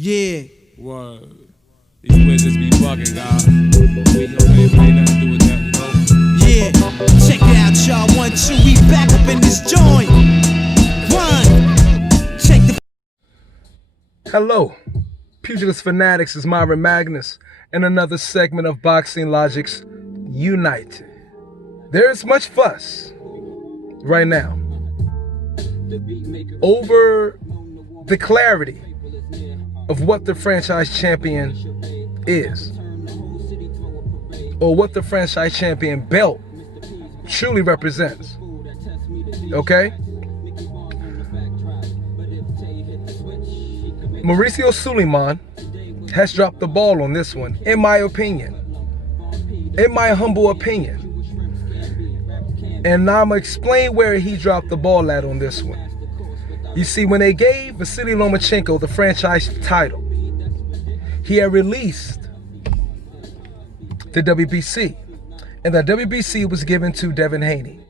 Yeah. Word. These wizards be bugging, God. We know they ain't nothing to do with that, you know? Yeah. Check it out, y'all. 1, 2, we back up in this joint. Run. Check the. Hello, Pugilist Fanatics is Myron Magnus in another segment of Boxing Logic's Unite. There is much fuss right now over the clarity of what the franchise champion is, or what the franchise champion belt truly represents. Okay? Mauricio Suleiman has dropped the ball on this one, in my opinion. In my humble opinion. And I'm going to explain where he dropped the ball at on this one. You see, when they gave Vasily Lomachenko the franchise title, he had released the WBC. And the WBC was given to Devin Haney,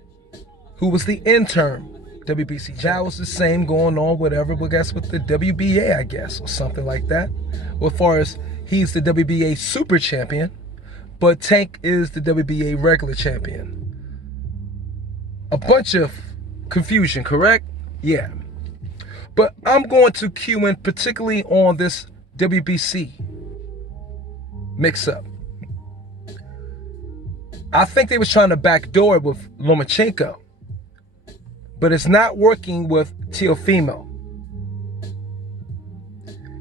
who was the interim WBC. Now was the same going on, whatever, but guess with the WBA, I guess, or something like that. Well, as far as he's the WBA super champion, but Tank is the WBA regular champion. A bunch of confusion, correct? Yeah. But I'm going to cue in particularly on this WBC mix-up. I think they was trying to backdoor it with Lomachenko, but it's not working with Teofimo.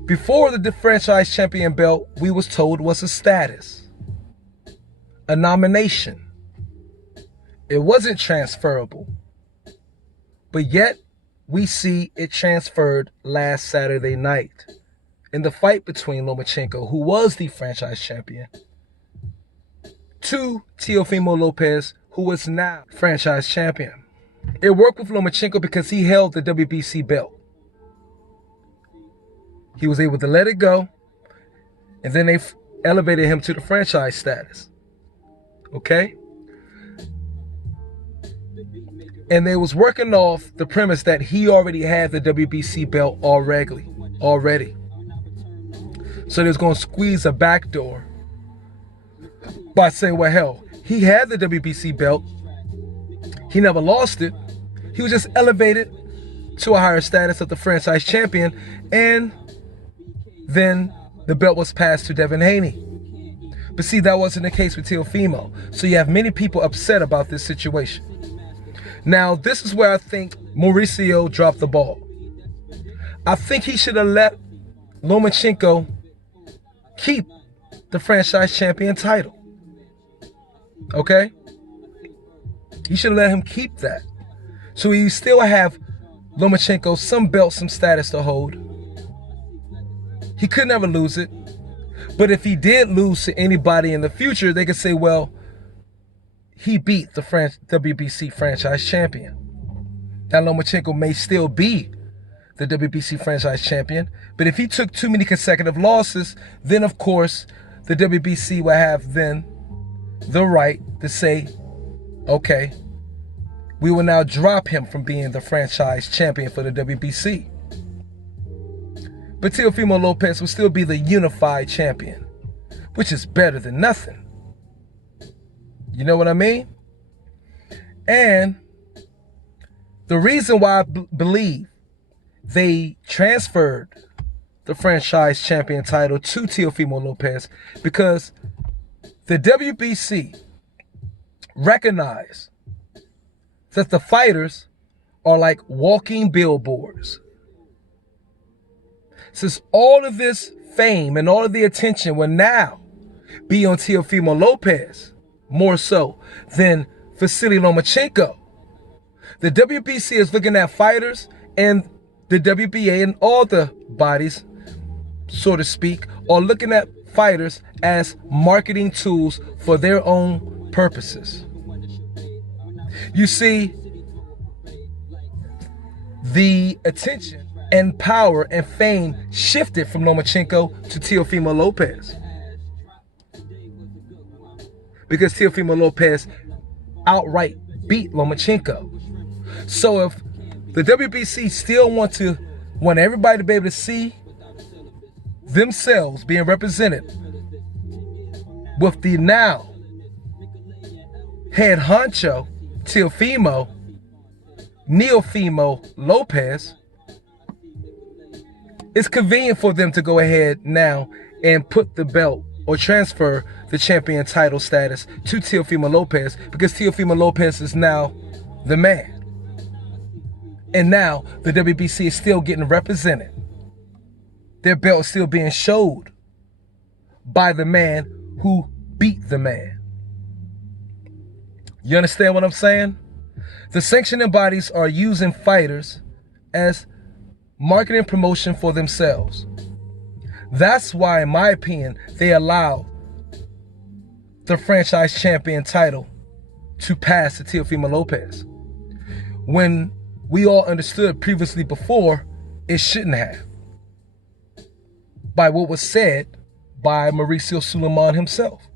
Before the franchise champion belt, we was told was a status, a nomination. It wasn't transferable, but yet we see it transferred last Saturday night in the fight between Lomachenko, who was the franchise champion, to Teofimo Lopez, who is now franchise champion. It worked with Lomachenko because he held the WBC belt. He was able to let it go, and then they elevated him to the franchise status. Okay? And they was working off the premise that he already had the WBC belt already. So they was going to squeeze a backdoor by saying, well, hell, he had the WBC belt. He never lost it. He was just elevated to a higher status of the franchise champion. And then the belt was passed to Devin Haney. But see, that wasn't the case with Teofimo. So you have many people upset about this situation. Now, this is where I think Mauricio dropped the ball. I think he should have let Lomachenko keep the franchise champion title. Okay? He should have let him keep that. So he still have Lomachenko some belt, some status to hold. He could never lose it. But if he did lose to anybody in the future, they could say, well, he beat the WBC franchise champion. Now, Lomachenko may still be the WBC franchise champion, but if he took too many consecutive losses, then of course the WBC will have then the right to say, okay, we will now drop him from being the franchise champion for the WBC. But Teofimo Lopez will still be the unified champion, which is better than nothing. You know what I mean? And the reason why I believe they transferred the franchise champion title to Teofimo Lopez, because the WBC recognized that the fighters are like walking billboards. Since all of this fame and all of the attention will now be on Teofimo Lopez, more so than Vasily Lomachenko, the WBC is looking at fighters, and the WBA and all the bodies, so to speak, are looking at fighters as marketing tools for their own purposes. You see, the attention and power and fame shifted from Lomachenko to Teofimo Lopez, because Teofimo Lopez outright beat Lomachenko. So if the WBC still want everybody to be able to see themselves being represented with the now head honcho, NEOFIMO Lopez, it's convenient for them to go ahead now and put the belt or transfer the champion title status to Teofimo Lopez, because Teofimo Lopez is now the man. And now the WBC is still getting represented. Their belt is still being showed by the man who beat the man. You understand what I'm saying? The sanctioning bodies are using fighters as marketing promotion for themselves. That's why, in my opinion, they allow the franchise champion title to pass to Teofimo Lopez, when we all understood previously before it shouldn't have, by what was said by Mauricio Sulaiman himself.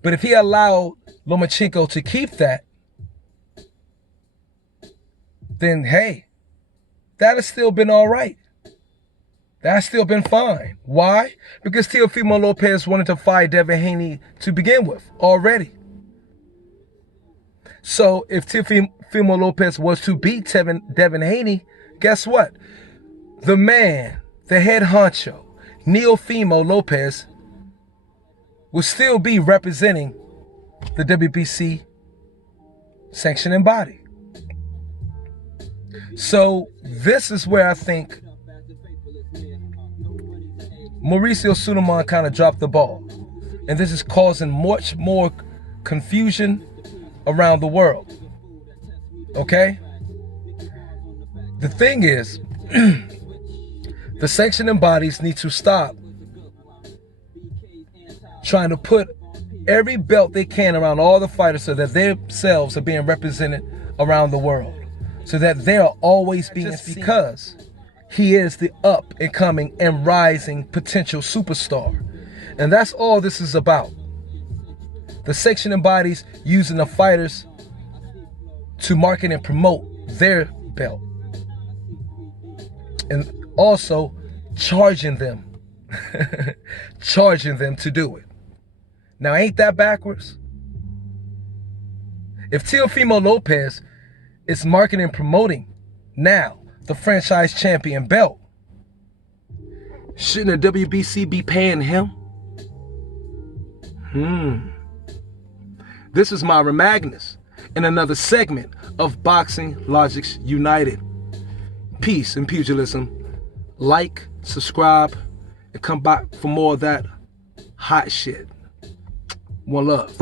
But if he allowed Lomachenko to keep that, then hey, that has still been all right. That's still been fine. Why? Because Teofimo Lopez wanted to fight Devin Haney to begin with already. So if Teofimo Lopez was to beat Devin Haney, guess what? The man, the head honcho, NEOFIMO Lopez, will still be representing the WBC sanctioning body. So this is where I think Mauricio Sulaiman kind of dropped the ball. And this is causing much more confusion around the world. Okay? The thing is, the sanctioning bodies need to stop trying to put every belt they can around all the fighters so that they themselves are being represented around the world, so that they are always being seen, because he is the up and coming and rising potential superstar. And that's all this is about. The sanctioning bodies using the fighters to market and promote their belt, and also charging them to do it. Now, ain't that backwards? If Teofimo Lopez is marketing and promoting now the franchise champion belt, shouldn't the WBC be paying him? This is Myra Magnus in another segment of Boxing Logics United. Peace and pugilism. Like, subscribe, and come back for more of that hot shit. One love.